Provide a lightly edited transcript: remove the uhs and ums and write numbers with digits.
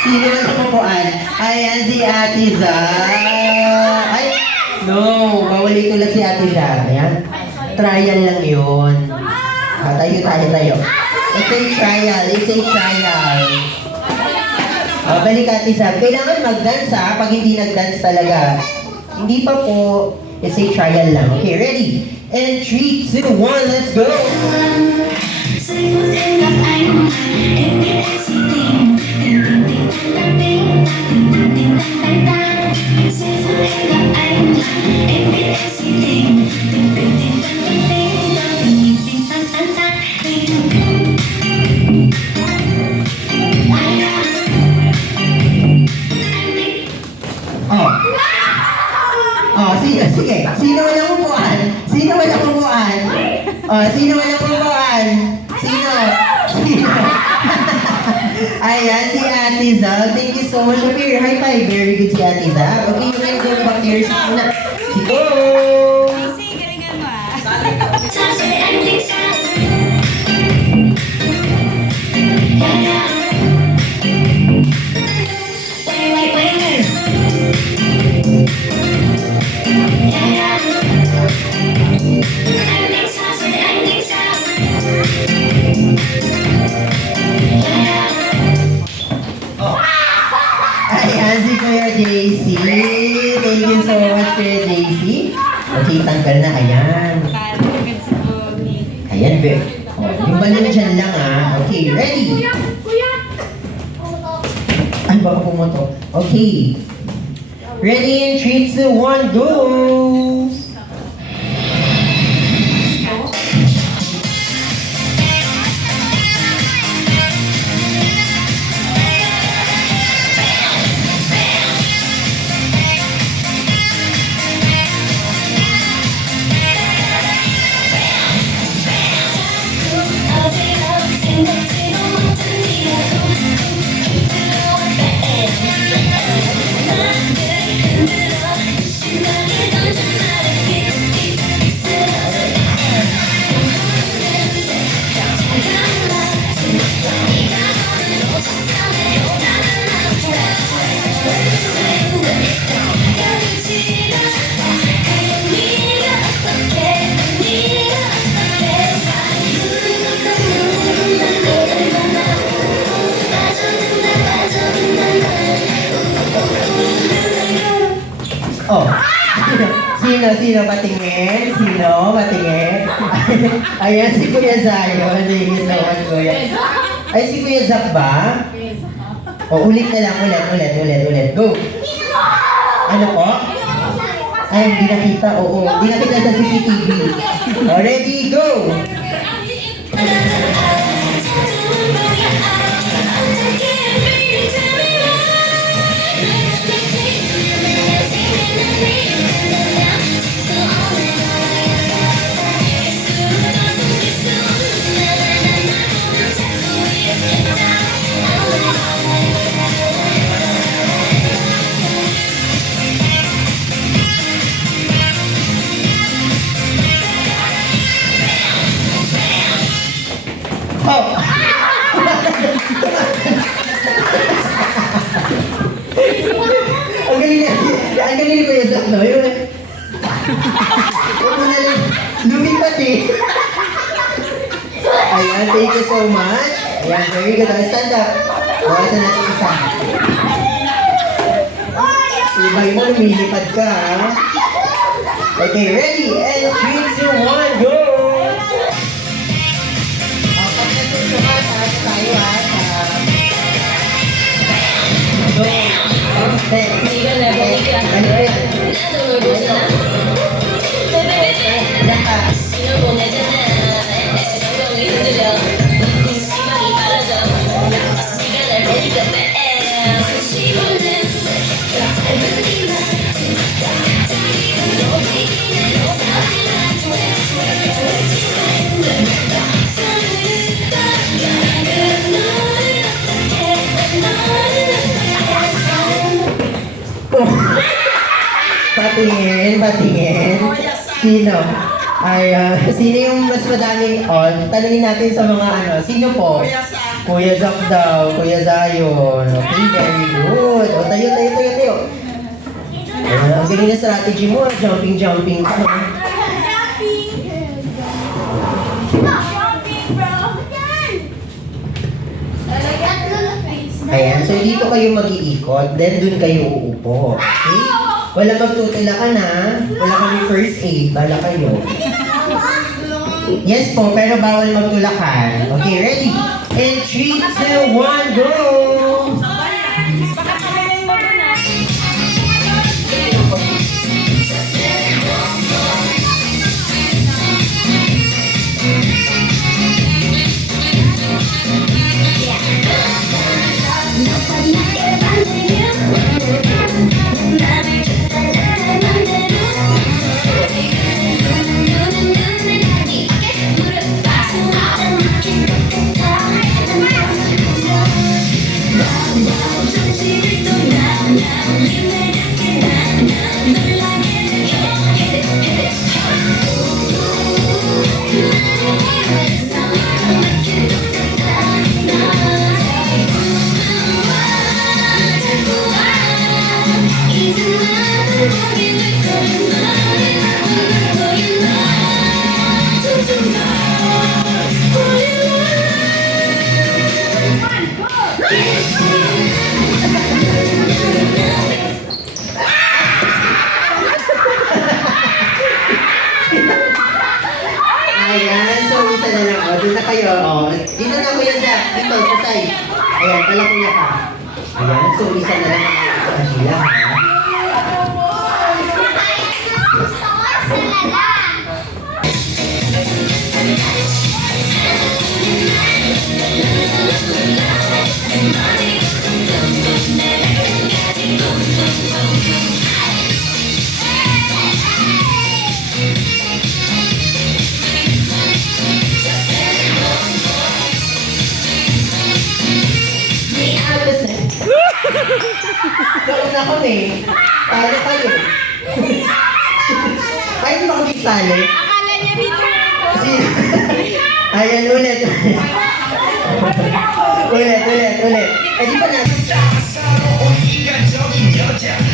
Sino ang tumupuan? Ayan si Ate Zah. Ay, no. Bawal itulad si Ate Zah. Ayan. Trial lang yun. Tayo. It's a trial. Balik Ate Zah. Kailangan mag-dance ha. Pag hindi nag-dance talaga. Hindi pa po. It's a trial lang. Okay, ready? And 3, 2, 1, let's go! Sige. Sino walang upuan? Sino? Ayan, si Ate Zah. Thank you so much. Okay, high five. Very good si Ate Zah. Okay, you can go back to your seat muna. Go! Galingan mo Ayan, si Kuya JC. Thank you so much, Kuya JC. Okay, tanggal na. Ayan. Ayan, be. Yung balon dyan lang, Okay, ready? Ay, baka pumunto. Okay. Ready in 3, 2, 1, go! Oh, sino patingin? Ayan, si Kuya Zayo. Thank you so much, Kuya. Ay, si Kuya Zak ba? O, ulit na lang, ulit. Go! Ano po? Ay, hindi nakita, oo. Hindi nakita sa CCTV. O, ready, go! Oh! Ang galing ko yung sakno. Huwag mo na lang lumipat eh. Ayan, thank you so much. Ayan, very good. Stand up. Bawasan natin isa. Ibay mo, lumilipad ka. Okay, ready? And 3, 2, 1, go! 네가 날 보니까 나도 널 보잖아. Naka. 신호 보내잖아. 영광이 흔들려. 시간이 빨라져. 네가 날 보니까 bam. 시간은 짧은 이만. Patingin. Sino? Ay, sino yung mas madaming on? Tanungin natin sa mga ano. Sino po? Kuya Zak daw. Kuya Zion. Okay, very good. O, tayo. Ang galing na strategy mo. Jumping ka. Ayan, so dito kayo mag-iikot, then dun kayo uupo. Okay? Wala magtutulakan ha. Wala kami first aid. Bala kayo. Yes po, pero bawal magtulakan. Okay, ready? And 3, 2, 1, go! Baka kailangan mo na. Ayan, so isa na lang. O, dito na kayo. O, dito na Kuya Zak. Dito, sa side. Ayan, pala kuya ka. Ayan, so isa na lang ang kanila ha. Nauna kami. Talo kayo. Kahit mo kami sali. Akala niya dito. Kasi, ayan, ulit. ulit. Kasi pa natin. 인간적인 여자